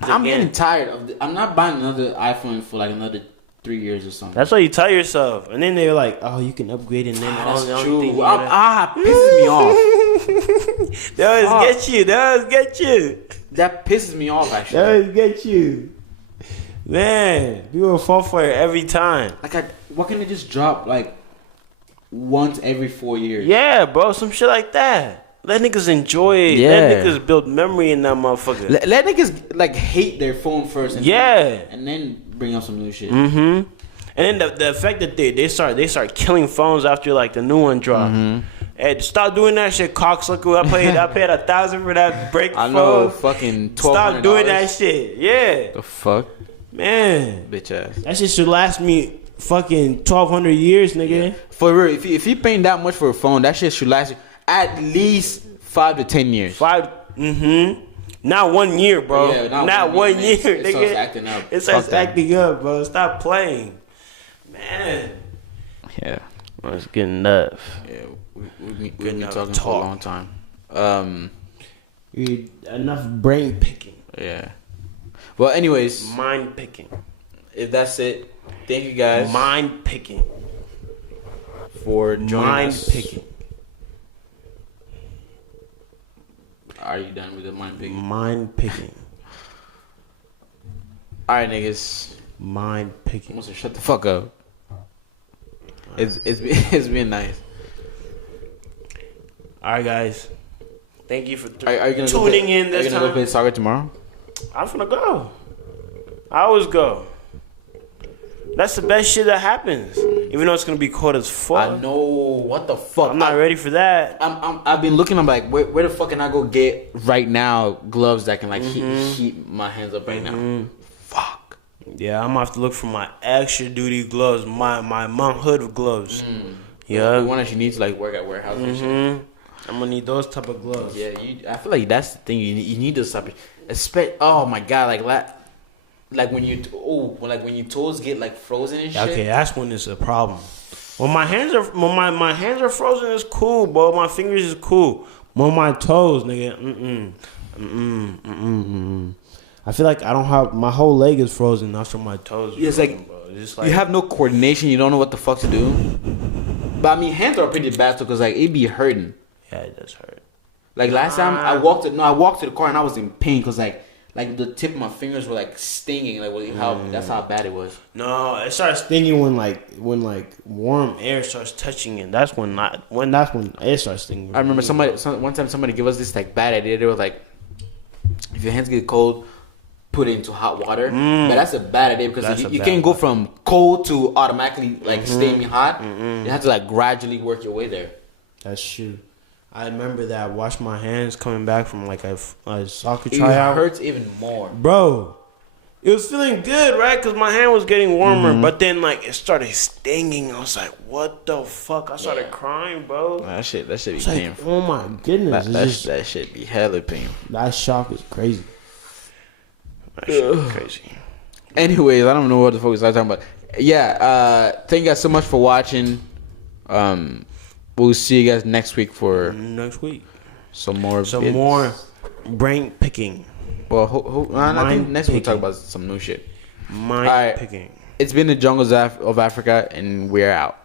I'm getting tired of I'm not buying another iPhone for like another 3 years or something. That's why you tell yourself. And then they're like, oh, you can upgrade and then That's the only true. thing you gotta... Pisses me off. They always get you. That pisses me off actually. They always get you. Man, you will fall for it every time. Like, why can't they just drop like once every 4 years? Yeah, bro, some shit like that. Let niggas enjoy it. Yeah. Let niggas build memory in that motherfucker. Let niggas like hate their phone first. And Yeah. and then bring out some new shit. And And then the effect that they start killing phones after like the new one dropped. Hey, stop doing that shit, cocksucker. I paid $1,000 for that break I know, phone. fucking $1,200. Stop doing that shit. Yeah, The fuck, man. bitch ass. That shit should last me fucking 1,200 years, nigga. For real, if you paying that much for a phone, that shit should last you at least 5 to 10 years. Not 1 year, bro. Yeah, not 1 year, It nigga. starts acting up. It starts Fuck that. acting up, bro. Stop playing, man. Yeah, It's good enough. yeah. We've Good been enough talking talk. for a long time. Enough brain picking, Yeah. Well, anyways, mind picking, if that's it, thank you guys mind picking, for joining mind us. picking, Are you done with the mind picking? mind picking, All right, niggas. mind picking. Almost shut the fuck up. It's been nice. All right, guys. Thank you for Are you gonna tuning in this Are you gonna go time. play soccer tomorrow? I'm gonna go. I always go. That's the best shit that happens. Even though it's gonna be cold as fuck. I know. What the fuck? I'm not ready for that. I've been looking. I'm like, where the fuck can I go get right now gloves that can like heat my hands up right now? Fuck. Yeah, I'm gonna have to look for my extra duty gloves, my Mount Hood gloves. The Yeah. one that you need to like work at warehouse and shit. I'm gonna need those type of gloves. Yeah, I feel like that's the thing. You need to stop it. Oh my god, like when your toes get like frozen and shit. Okay, that's when it's a problem. When my hands are my hands are frozen, it's cool, bro. My fingers is cool. When my toes, nigga, I feel like I don't have my whole leg is frozen after my toes. It's frozen, like, bro. It's just like you have no coordination. You don't know what the fuck to do. But I mean, hands are pretty bad too, cause like it be hurting. yeah, it does hurt. Like last time I walked to the car and I was in pain, cause like the tip of my fingers were like stinging. Like that's how bad it was. No, it starts stinging when warm air starts touching it. That's when it starts stinging. I remember one time somebody gave us this like bad idea. They were like, if your hands get cold, put it into hot water. But that's a bad idea because you can't go from cold to automatically like steaming hot. You have to like gradually work your way there. That's true. I remember that. I washed my hands coming back from like a soccer It tryout. hurts even more. Bro, it was feeling good, right? Because my hand was getting warmer. But then like it started stinging. I was like, what the fuck? I started crying, bro. That shit be It's like, painful. oh my goodness. That shit be hella painful. That shock is crazy. That shit is crazy. Anyways, I don't know what the fuck we started talking about. Yeah, thank you guys so much for watching. We'll see you guys next week for Next week. some more brain picking. Well, I think next week we'll talk picking. about some new shit. Mind Alright. picking. It's been the jungles of Africa, and we're out.